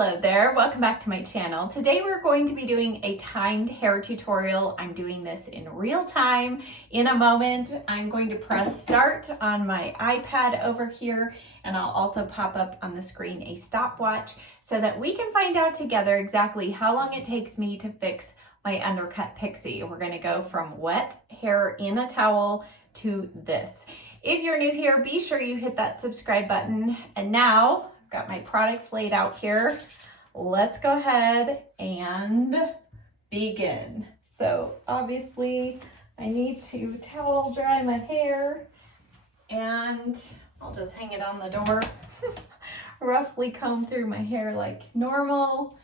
Hello there, welcome back to my channel. Today we're going to be doing a timed hair tutorial. I'm doing this in real time. In a moment, I'm going to press start on my iPad over here, and I'll also pop up on the screen a stopwatch so that we can find out together exactly how long it takes me to fix my undercut pixie. We're gonna go from wet hair in a towel to this. If you're new here, be sure you hit that subscribe button. And now, got my products laid out here. Let's go ahead and begin. So obviously I need to towel dry my hair, and I'll just hang it on the door. Roughly comb through my hair like normal.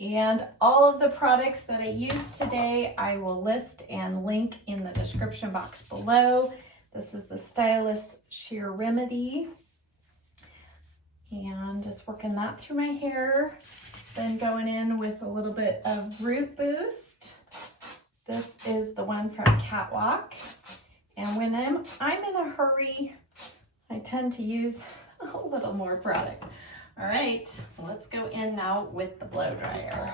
And all of the products that I used today, I will list and link in the description box below. This is the Stylish Sheer Remedy. And just working that through my hair. Then going in with a little bit of Root Boost. This is the one from Catwalk. And when I'm in a hurry, I tend to use a little more product. All right, let's go in now with the blow dryer.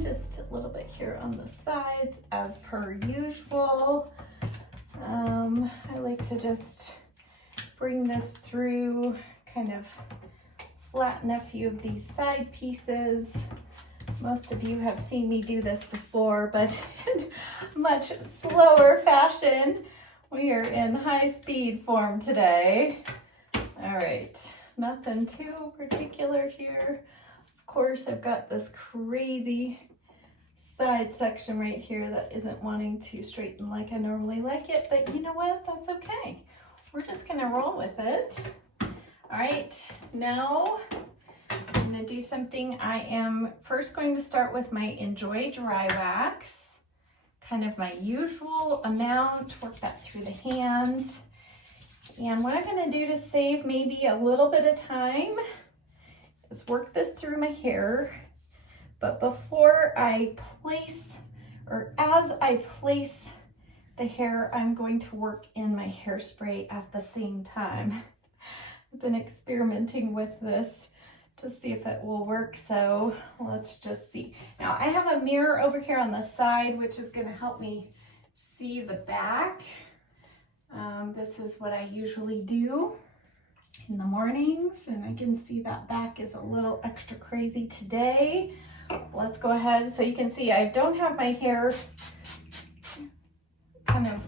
Just a little bit here on the sides as per usual. I like to just bring this through, kind of flatten a few of these side pieces. Most of you have seen me do this before, but in much slower fashion. We are in high speed form today. All right, nothing too particular here. Of course, I've got this crazy side section right here that isn't wanting to straighten like I normally like it, but you know what? That's okay. We're just gonna roll with it. All right, now I'm gonna do something. I am first going to start with my Enjoy Dry Wax, kind of my usual amount, work that through the hands. And what I'm gonna do to save maybe a little bit of time is work this through my hair. But before I place, or as I place the hair, I'm going to work in my hairspray at the same time. I've been experimenting with this to see if it will work, so let's just see. Now I have a mirror over here on the side, which is gonna help me see the back. This is what I usually do in the mornings, and I can see that back is a little extra crazy today. Let's go ahead. So you can see I don't have my hair kind of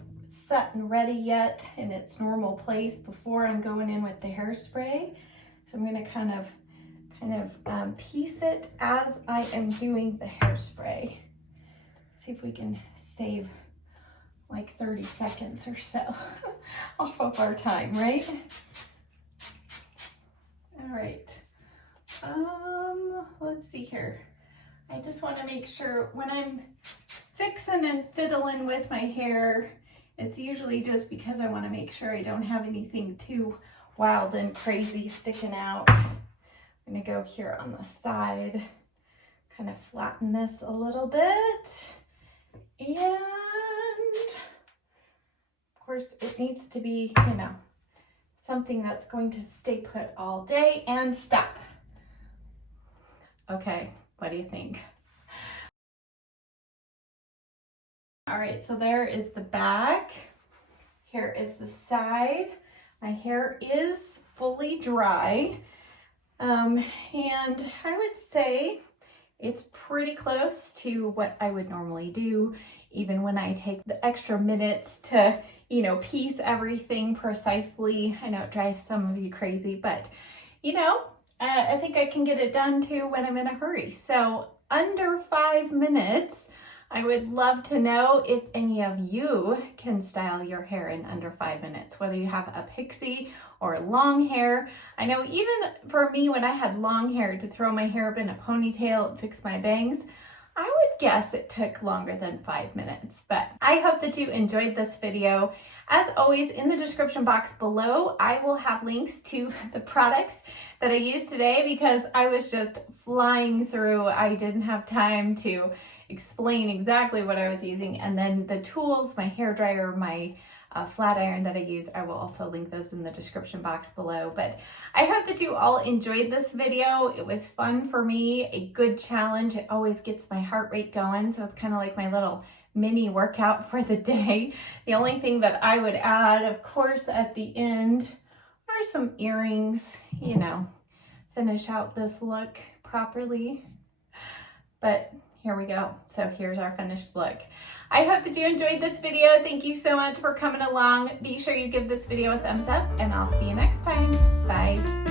set and ready yet in its normal place before I'm going in with the hairspray. So I'm going to kind of piece it as I am doing the hairspray. See if we can save like 30 seconds or so off of our time, right? All right. Let's see here. I just want to make sure when I'm fixing and fiddling with my hair, it's usually just because I want to make sure I don't have anything too wild and crazy sticking out. I'm going to go here on the side, kind of flatten this a little bit. And of course it needs to be, you know, something that's going to stay put all day and stop. Okay, what do you think? All right, so there is the back. Here is the side. My hair is fully dry. And I would say it's pretty close to what I would normally do, even when I take the extra minutes to, you know, piece everything precisely. I know it drives some of you crazy, but you know, I think I can get it done too when I'm in a hurry. So under 5 minutes. I would love to know if any of you can style your hair in under 5 minutes, whether you have a pixie or long hair. I know even for me, when I had long hair, to throw my hair up in a ponytail and fix my bangs, I would guess it took longer than 5 minutes. But I hope that you enjoyed this video. As always, in the description box below, I will have links to the products that I used today because I was just flying through. I didn't have time to explain exactly what I was using, and then the tools, my hair dryer, my flat iron that I use, I will also link those in the description box below. But I hope that you all enjoyed this video. It was fun for me, a good challenge. It always gets my heart rate going, so it's kind of like my little mini workout for the day. The only thing that I would add, of course, at the end are some earrings, you know, finish out this look properly. But here we go. So here's our finished look. I hope that you enjoyed this video. Thank you so much for coming along. Be sure you give this video a thumbs up, and I'll see you next time. Bye.